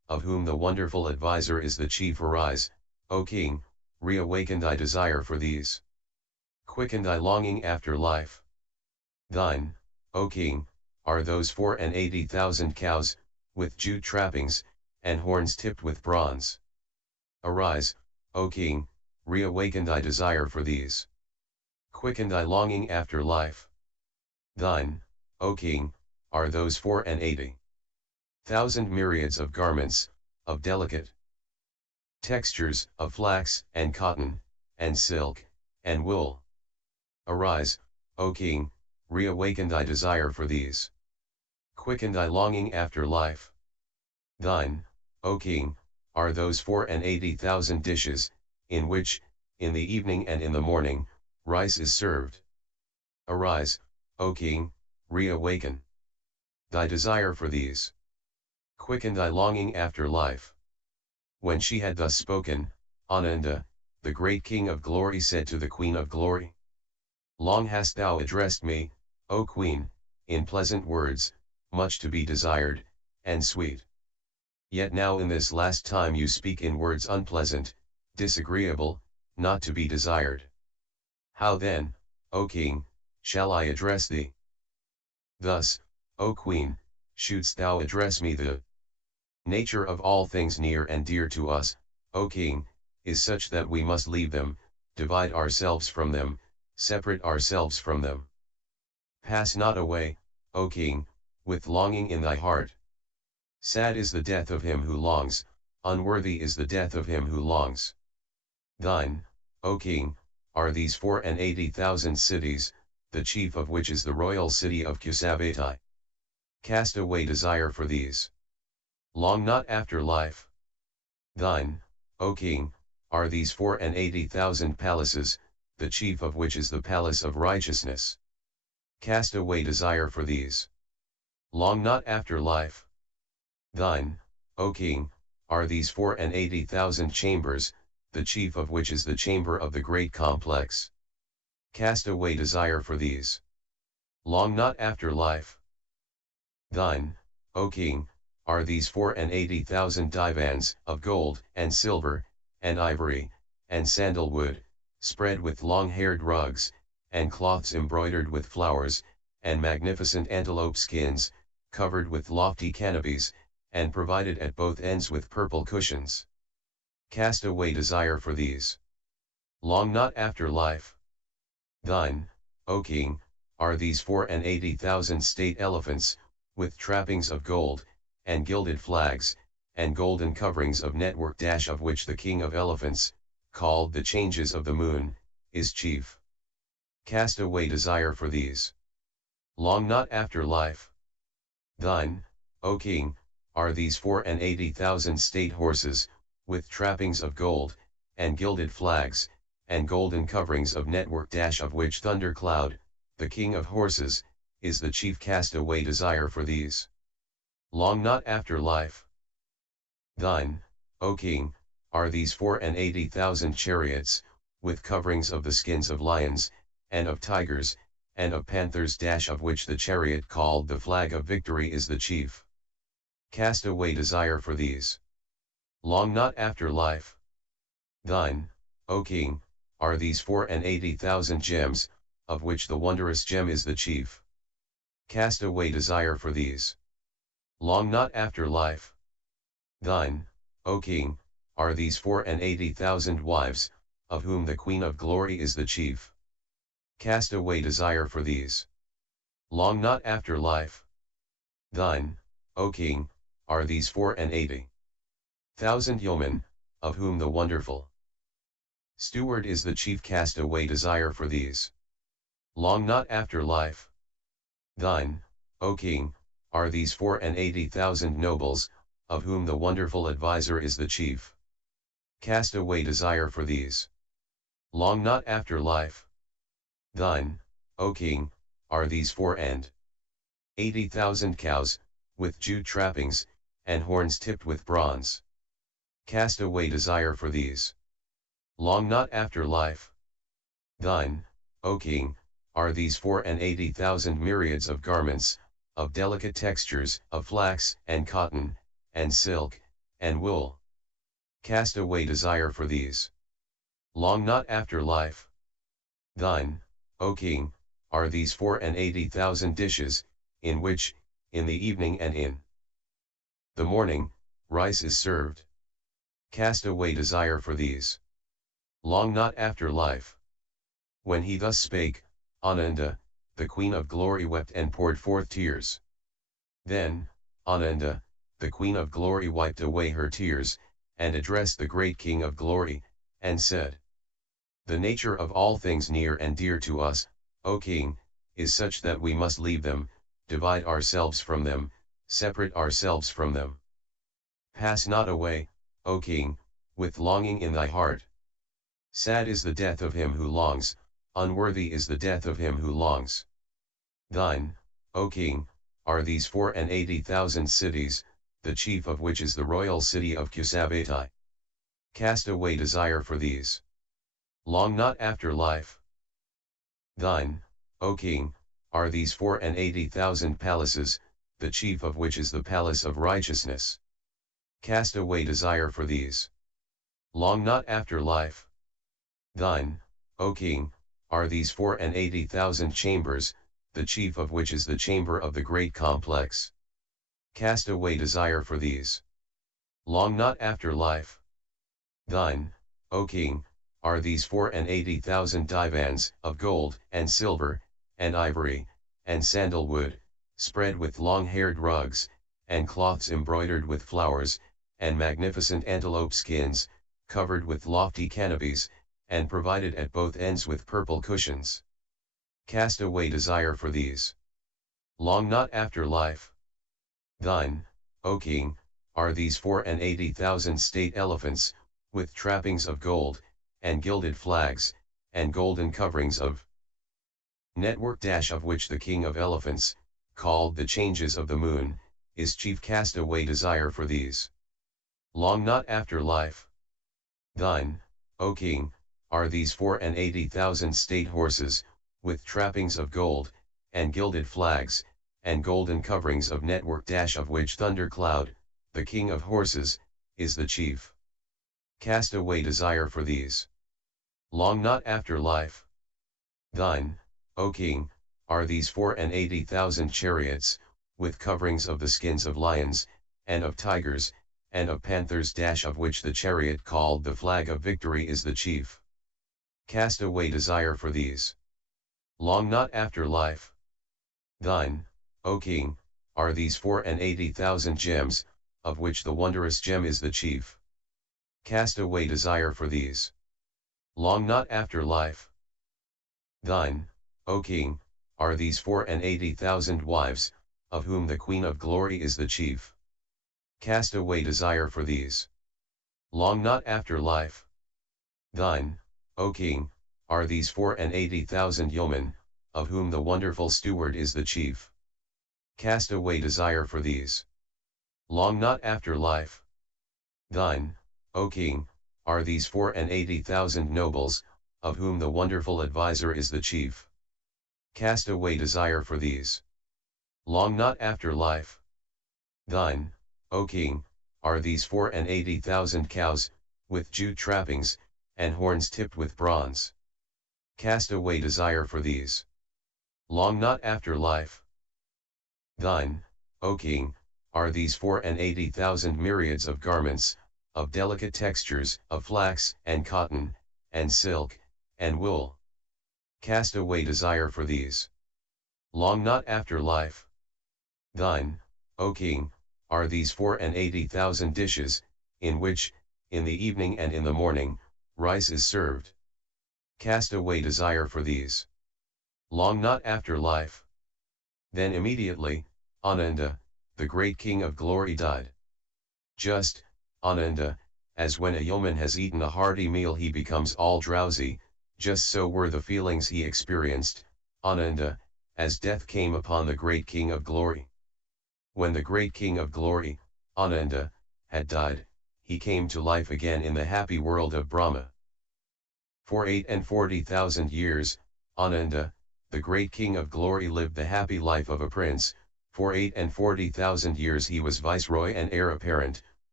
of whom the wonderful advisor is the chief. Arise, O king, reawaken thy desire for these. Quicken thy longing after life. Thine, O king, are those 84,000 cows, with jute trappings, and horns tipped with bronze. Arise, O king, reawaken thy desire for these. Quicken thy longing after life. Thine, O king, are those 84,000 myriads of garments, of delicate textures, of flax, and cotton, and silk, and wool. Arise, O king, reawaken thy desire for these. Quicken thy longing after life. Thine, O king, are those 84,000 dishes, in which, in the evening and in the morning, rice is served. Arise, O king, reawaken thy desire for these. Quicken thy longing after life. When she had thus spoken, Ananda, the great King of Glory, said to the Queen of Glory, Long hast thou addressed me, O Queen, in pleasant words, much to be desired, and sweet. Yet now in this last time you speak in words unpleasant, disagreeable, not to be desired. How then, O King, shall I address thee? Thus, O Queen, shouldst thou address me. The nature of all things near and dear to us, O King, is such that we must leave them, divide ourselves from them, separate ourselves from them. Pass not away, O King, with longing in thy heart. Sad is the death of him who longs, unworthy is the death of him who longs. Thine, O King, are these 84,000 cities, the chief of which is the royal city of Kusavatai. Cast away desire for these. Long not after life. Thine, O King, are these 84,000 palaces, the chief of which is the palace of righteousness. Cast away desire for these. Long not after life. Thine, O King, are these 84,000 chambers, the chief of which is the chamber of the great complex. Cast away desire for these. Long not after life. Thine, O King, are these 84,000 divans, of gold, and silver, and ivory, and sandalwood, spread with long-haired rugs, and cloths embroidered with flowers, and magnificent antelope skins, covered with lofty canopies, and provided at both ends with purple cushions. Cast away desire for these. Long not after life. Thine, O King, are these 84,000 state elephants, with trappings of gold, and gilded flags, and golden coverings of network, of which the king of elephants, called the changes of the moon, is chief. Cast away desire for these. Long not after life. Thine, O King, are these 84,000 state horses, with trappings of gold, and gilded flags, and golden coverings of network, of which Thundercloud, the king of horses, is the chief. Cast away desire for these. Long not after life. Thine, O King, are these 84,000 chariots, with coverings of the skins of lions, and of tigers, and of panthers, of which the chariot called the flag of victory is the chief. Cast away desire for these. Long not after life. Thine, O King, are these 84,000 gems, of which the wondrous gem is the chief. Cast away desire for these. Long not after life. Thine, O King, are these 84,000 wives, of whom the Queen of Glory is the chief. Cast away desire for these. Long not after life. Thine, O King, are these 84,000 yeomen, of whom the wonderful steward is the chief. Cast away desire for these. Long not after life. Thine, O King, are these 84,000 nobles, of whom the wonderful advisor is the chief. Cast away desire for these. Long not after life. Thine, O King, are these 84,000 cows, with jute trappings, and horns tipped with bronze. Cast away desire for these. Long not after life. Thine, O King, are these 84,000 myriads of garments, of delicate textures, of flax, and cotton, and silk, and will cast away desire for these. Long not after life. Thine, O king, are these 84,000 dishes, in which, in the evening and in the morning, rice is served. Cast away desire for these. Long not after life. When he thus spake, Ananda, the Queen of Glory wept and poured forth tears. Then, Ananda, the Queen of Glory wiped away her tears, and addressed the great King of Glory, and said, the nature of all things near and dear to us, O King, is such that we must leave them, divide ourselves from them, separate ourselves from them. Pass not away, O King, with longing in thy heart. Sad is the death of him who longs, unworthy is the death of him who longs. Thine, O King, are these 84,000 cities, the chief of which is the royal city of Kusavatai. Cast away desire for these. Long not after life. Thine, O King, are these 84,000 palaces, the chief of which is the palace of righteousness. Cast away desire for these. Long not after life. Thine, O King, are these 84,000 chambers, the chief of which is the chamber of the great complex. Cast away desire for these. Long not after life. Thine, O King, are these 84,000 divans, of gold, and silver, and ivory, and sandalwood, spread with long-haired rugs, and cloths embroidered with flowers, and magnificent antelope skins, covered with lofty canopies, and provided at both ends with purple cushions. Cast away desire for these. Long not after life. Thine, O King, are these 84,000 state elephants, with trappings of gold, and gilded flags, and golden coverings of network of which the king of elephants, called the changes of the moon, is chief. Cast away desire for these. Long not after life. Thine, O King, are these 84,000 state horses, with trappings of gold, and gilded flags, and golden coverings of network of which Thundercloud, the king of horses, is the chief. Cast away desire for these. Long not after life. Thine, O King, are these 84,000 chariots, with coverings of the skins of lions, and of tigers, and of panthers of which the chariot called the flag of victory is the chief. Cast away desire for these. Long not after life. Thine, O King, are these 84,000 gems, of which the wondrous gem is the chief. Cast away desire for these. Long not after life. Thine, O King, are these 84,000 wives, of whom the Queen of Glory is the chief. Cast away desire for these. Long not after life. Thine, O King, are these 84,000 yeomen, of whom the wonderful steward is the chief. Cast away desire for these. Long not after life. Thine, O King, are these 84,000 nobles, of whom the wonderful advisor is the chief. Cast away desire for these. Long not after life. Thine, O King, are these 84,000 cows, with jute trappings, and horns tipped with bronze. Cast away desire for these. Long not after life. Thine, O King, are these 84,000 myriads of garments, of delicate textures, of flax, and cotton, and silk, and wool. Cast away desire for these. Long not after life. Thine, O King, are these 84,000 dishes, in which, in the evening and in the morning, rice is served. Cast away desire for these. Long not after life. Then immediately, Ananda, the great King of Glory died. Just, Ananda, as when a yeoman has eaten a hearty meal he becomes all drowsy, just so were the feelings he experienced, Ananda, as death came upon the great King of Glory. When the great King of Glory, Ananda, had died, he came to life again in the happy world of Brahma. For 48,000 years, Ananda, the great King of Glory lived the happy life of a prince. For 48,000 years he was viceroy and heir apparent.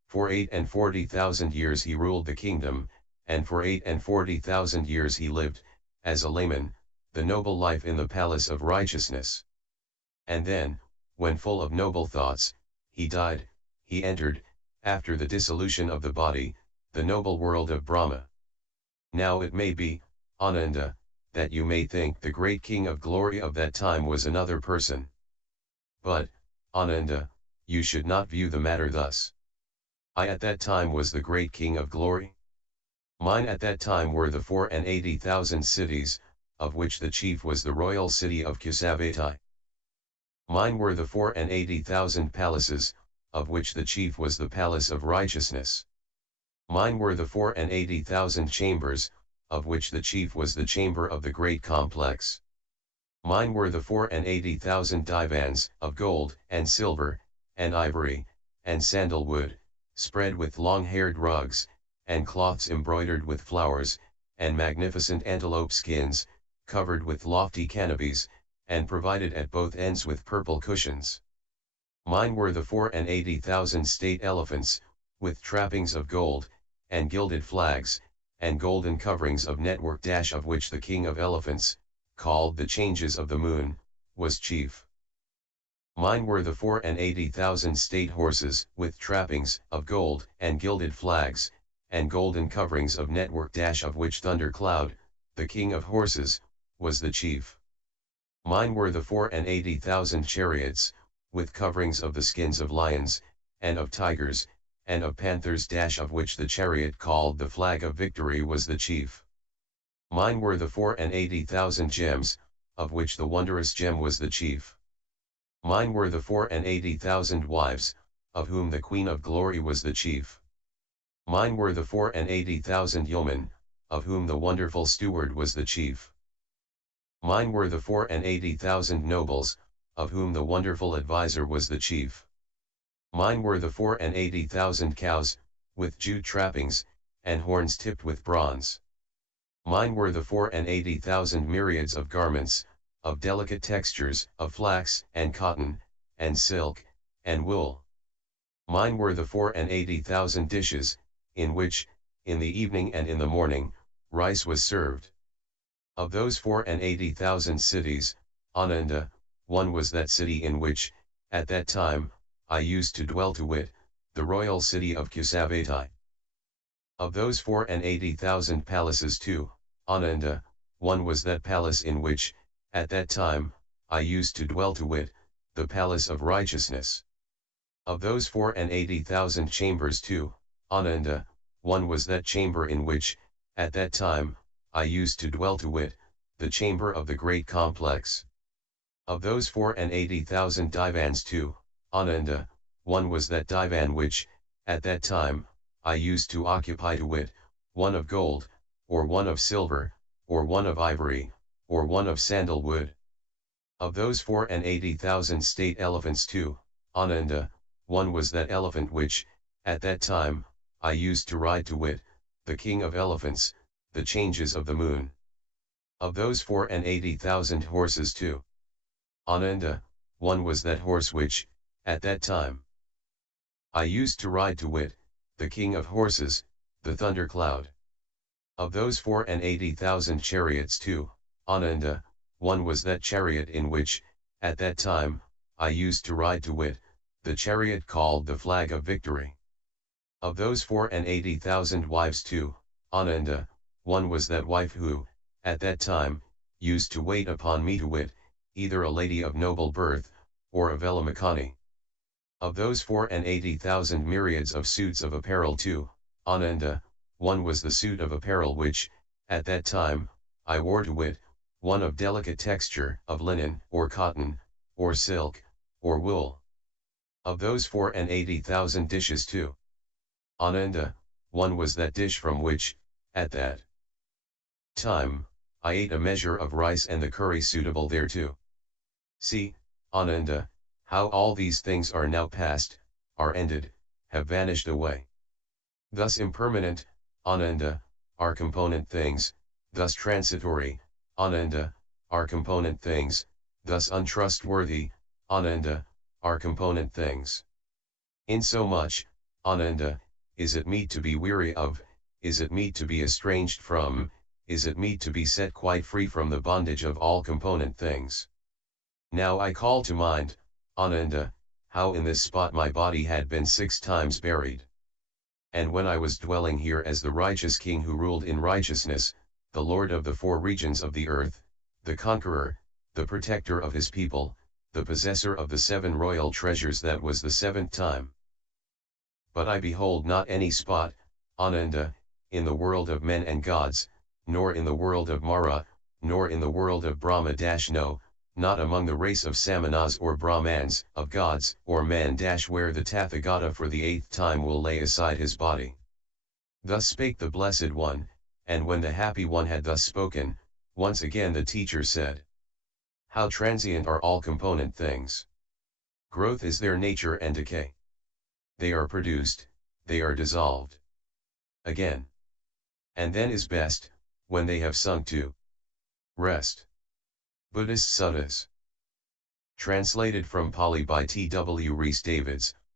For 48,000 years he ruled the kingdom, and for 48,000 years he lived, as a layman, the noble life in the palace of righteousness. And then, when full of noble thoughts, he died, he entered, after the dissolution of the body, the noble world of Brahma. Now it may be, Ananda, that you may think the great king of glory of that time was another person. But, Ananda, you should not view the matter thus. I at that time was the great king of glory. Mine at that time were the 84,000 cities, of which the chief was the royal city of Kusavati. Mine were the 84,000 palaces, of which the chief was the palace of righteousness. Mine were the 84,000 chambers, of which the chief was the chamber of the great complex. Mine were the 84,000 divans, of gold, and silver, and ivory, and sandalwood, spread with long-haired rugs, and cloths embroidered with flowers, and magnificent antelope skins, covered with lofty canopies, and provided at both ends with purple cushions. Mine were the 84,000 state elephants, with trappings of gold, and gilded flags, and golden coverings of network of which the king of elephants, called the changes of the moon, was chief. Mine were the 84,000 state horses, with trappings of gold, and gilded flags, and golden coverings of network of which Thundercloud, the king of horses, was the chief. Mine were the 84,000 chariots, with coverings of the skins of lions, and of tigers, and of panthers of which the chariot called the flag of victory was the chief. Mine were the 84,000 gems, of which the wondrous gem was the chief. Mine were the 84,000 wives, of whom the queen of glory was the chief. Mine were the 84,000 yeomen, of whom the wonderful steward was the chief. Mine were the 84,000 nobles, of whom the wonderful advisor was the chief. Mine were the 84,000 cows, with jewed trappings, and horns tipped with bronze. Mine were the 84,000 myriads of garments, of delicate textures, of flax, and cotton, and silk, and wool. Mine were the 84,000 dishes, in which, in the evening and in the morning, rice was served. Of those 84,000 cities, Ananda, one was that city in which, at that time, I used to dwell, to wit, the royal city of Kusavati. Of those 84,000 palaces too, Ananda, one was that palace in which, at that time, I used to dwell, to wit, the palace of righteousness. Of those 84,000 chambers too, Ananda, one was that chamber in which, at that time, I used to dwell, to wit, the chamber of the great complex. Of those 84,000 divans too, Ananda, one was that divan which, at that time, I used to occupy, to wit, one of gold, or one of silver, or one of ivory, or one of sandalwood. Of those 84,000 state elephants too, Ananda, one was that elephant which, at that time, I used to ride, to wit, the king of elephants, the changes of the moon. Of those 84,000 horses too, Ananda, one was that horse which, at that time, I used to ride, to wit, the king of horses, the thundercloud. Of those 84,000 chariots too, Ananda, one was that chariot in which, at that time, I used to ride, to wit, the chariot called the flag of victory. Of those 84,000 wives too, Ananda, one was that wife who, at that time, used to wait upon me, to wit, either a lady of noble birth, or a Velamakani. Of those 84,000 myriads of suits of apparel too, Ananda, one was the suit of apparel which, at that time, I wore, to wit, one of delicate texture, of linen, or cotton, or silk, or wool. Of those 84,000 dishes too, Ananda, one was that dish from which, at that time, I ate a measure of rice and the curry suitable thereto. See, Ananda, how all these things are now past, are ended, have vanished away. Thus impermanent, Ananda, are component things, thus transitory, Ananda, are component things, thus untrustworthy, Ananda, are component things. Insomuch, Ananda, is it meet to be weary of, is it meet to be estranged from, is it meet to be set quite free from the bondage of all component things? Now I call to mind, Ananda, how in this spot my body had been 6 times buried. And when I was dwelling here as the righteous king who ruled in righteousness, the lord of the 4 regions of the earth, the conqueror, the protector of his people, the possessor of the 7 royal treasures, that was the 7th time. But I behold not any spot, Ananda, in the world of men and gods, nor in the world of Mara, nor in the world of Brahma, no, not among the race of Samanas or Brahmans, of gods or men, where the Tathagata for the 8th time will lay aside his body. Thus spake the Blessed One, and when the Happy One had thus spoken, once again the teacher said, how transient are all component things! Growth is their nature and decay. They are produced, they are dissolved. Again. And then is best, when they have sunk to rest. Buddhist Suttas. Translated from Pali by T.W. Rhys Davids,